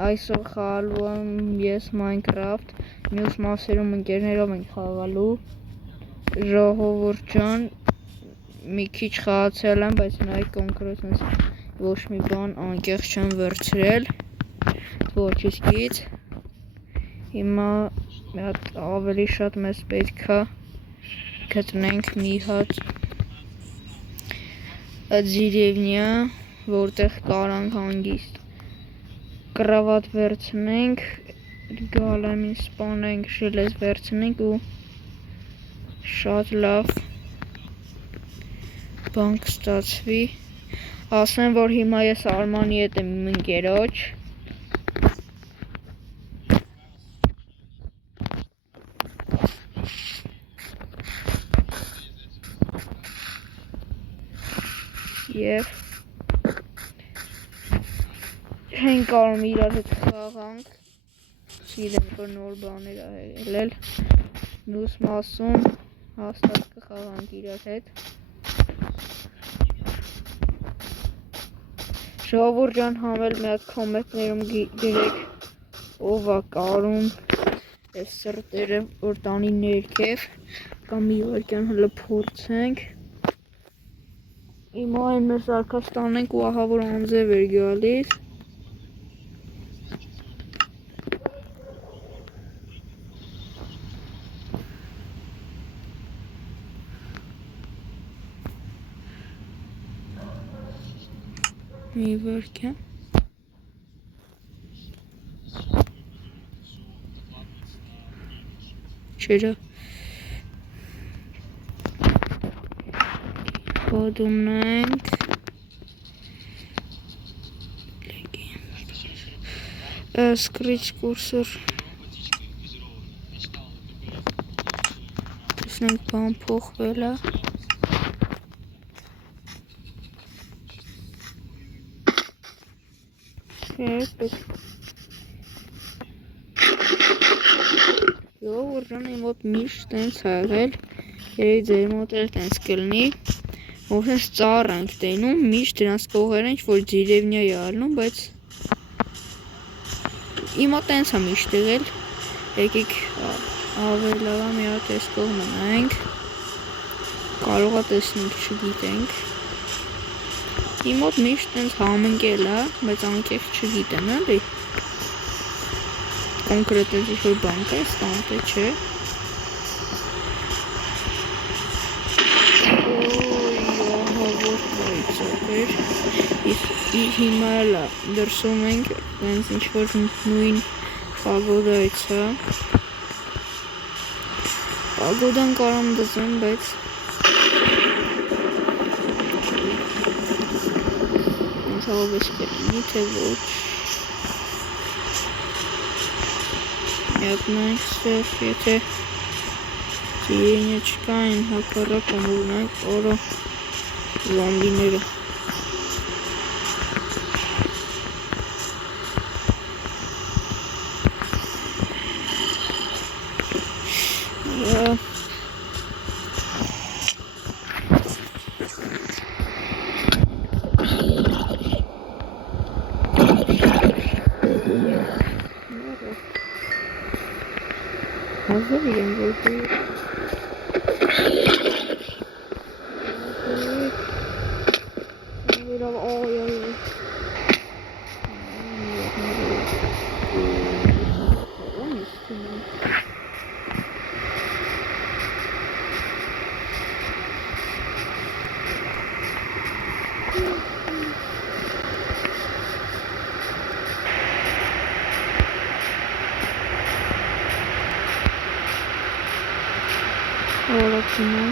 Այսօր խաղալու եմ ես Minecraft, մյուս մասերում ընկերներով ենք խաղալու։ Ժողովուրդ ջան, մի քիչ խաղացել եմ, բայց նայեք կոնկրետ ոչ մի բան անկեղծ չեմ վերցրել ոչիսկից։ Հիմա մի հատ ավելի շատ մեզ պետք է գտնենք մի հատ ձիրևնյա, որտեղ կարանք հանգիստ կրավատ վերցնենք, գալամին սպանենք, ժելեզ վերցնենք ու շատ լավ բան կստացվի։ Ասեմ, որ հիմա ես Արմանի հետ եմ իմ ընկերոջ։ Եվ չենք կարող իրար հետ խաղանք, չգիտեմ որ նոր բաներ ելել, մյուս մասում հաստատ կխաղանք իրար հետ։ Ժողովուրդ ջան, համել մի հատ կոմենտներում գրեք ով է կարում այս սրտերը որ տանի ներքև, կամ մի վարքյան հələ փորձենք։ Հիմա այն մեր սարքած տանենք ու ահա որ անձև էր գալիս։ Մի վարքյան։ Չերա Պատումնենք Scratch կուրսոր տեսնենք բան փոխվել է։ Ժողովուրդ ջան, իմ մոտ միշտ տենց ա եղել, երևի ձեր մոտ էլ տենց կլինի, որ հենց ծառ ենք տենում, միշտ դրանց կողերը ինչ-որ ձիրևնյա է ալնում, բայց իմ մոտ տենց ա միշտ եղել, եկեք ավելավա մի հատ այս կողմը նայենք, կարող է տեսնենք, չգիտենք։ Իմ մոտ միշտ տենց համընկել է, բայց անկեղծ չգիտեմ, էլի։ Կոնկրետ ինչ-որ բան կա, ստանտ է, չէ։ Հիմա էլ դրսում ենք, այնց ինչ-որ նույն պագոդայից է։ Պագոդան կարամ դզեմ, բայց ինձ հավես կլինի, թե ոչ։ Միատնանք ստեղ, եթե ձիրենյա չկա, այն հակառակ ամուրնանք օրը զոմբիները։ Hazır mıyım burada? Orasını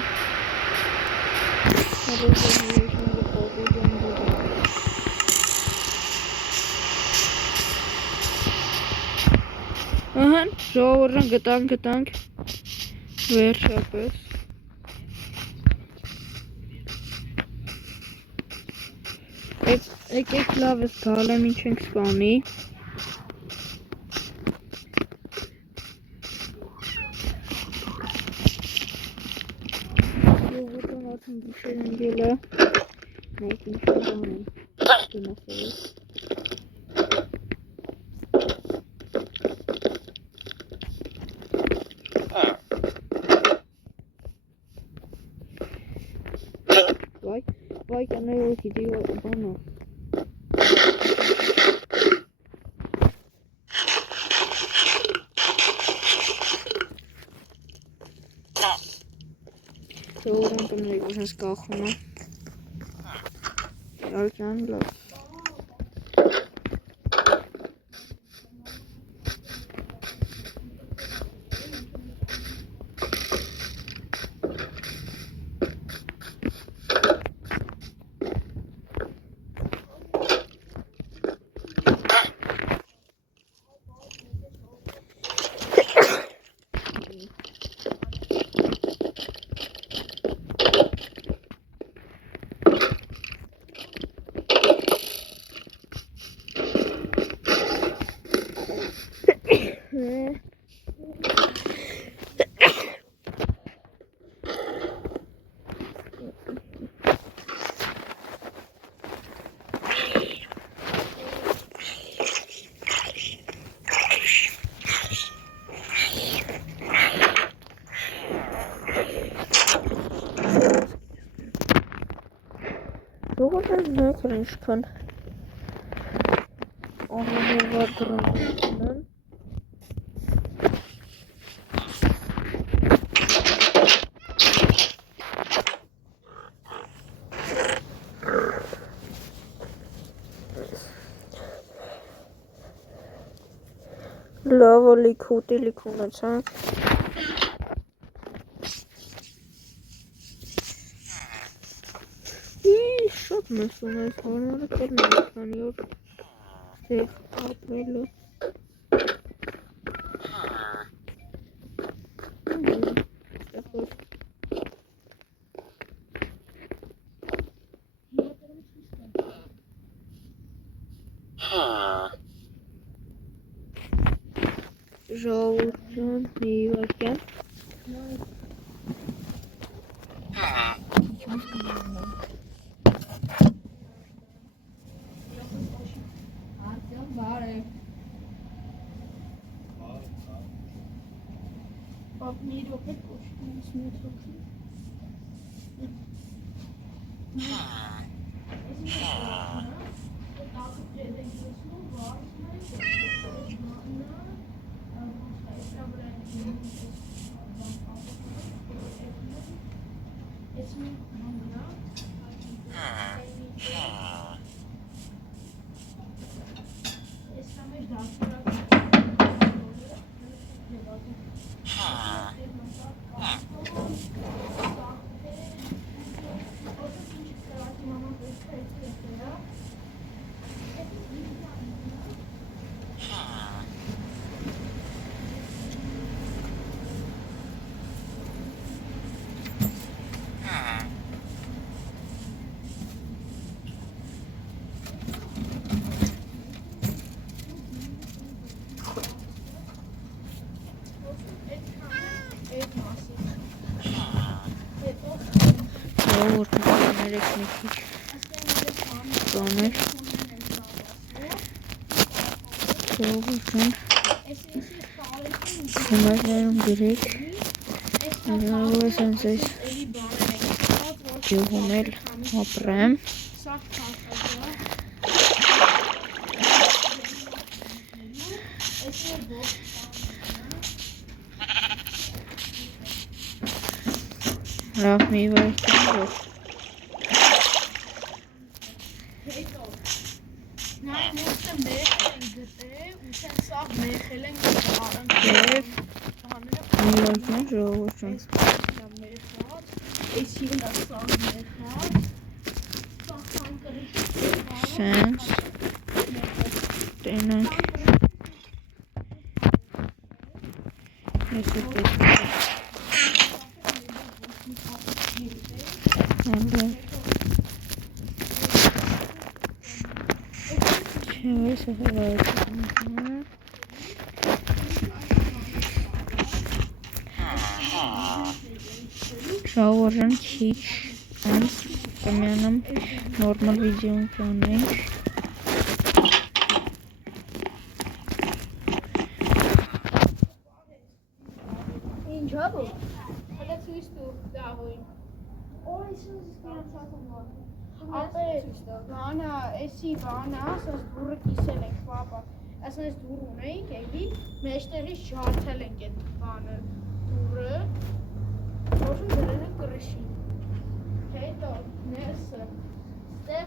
ժողովուրդ գտանք վերջապես եկեք լավ ես գալ եմ ինչ ենք սպանի Angela. Making sure գիտի բանը։ Ուրեմն կներեք, որ հենց կախում է։ Արկյան լավ։ Ժողովուրդը նույնքան ինչքան ահանորվար դրանքն են։ Լավ լիք ուտելիք ունեցանք։ Շատ մեծ ունես, հարմարը կրնեմ քանի օր տեղ ապրելը։ Ժողովուրդ ջան, մի վայրկյան։ Մի րոպե կոչվում ես մի րոպե։ Ներեք մի քիչ բաներ ժողովուրդն խմարներում գրեք հնարավոր է սենց այս գյուղում էլ ապրեմ լավ մի վայրկյան Sense tenant Շահորժան քիչ անց կմյանամ նորմալ վիդեոն կանենք Ինչ հաբո, հələ ցույց տուր դավոյին Օրիսը զիսկյան սատում ապե Բանա, էսի բանա, ասես դուրը կիսել ենք, պապա։ Ասես դուր ունեինք, էլի, մեջտեղից ջարդել ենք այդ բանը, դուրը, ոչում դրել ենք կրշին։ Հետո ներսը, ստեղ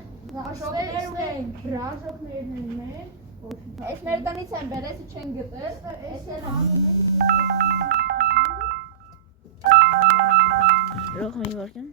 ռաժոկներն են մեր, Այս մեր տնից են բերես չեն գտել, էս էլ անում ենք։ Ժող մի վարքան։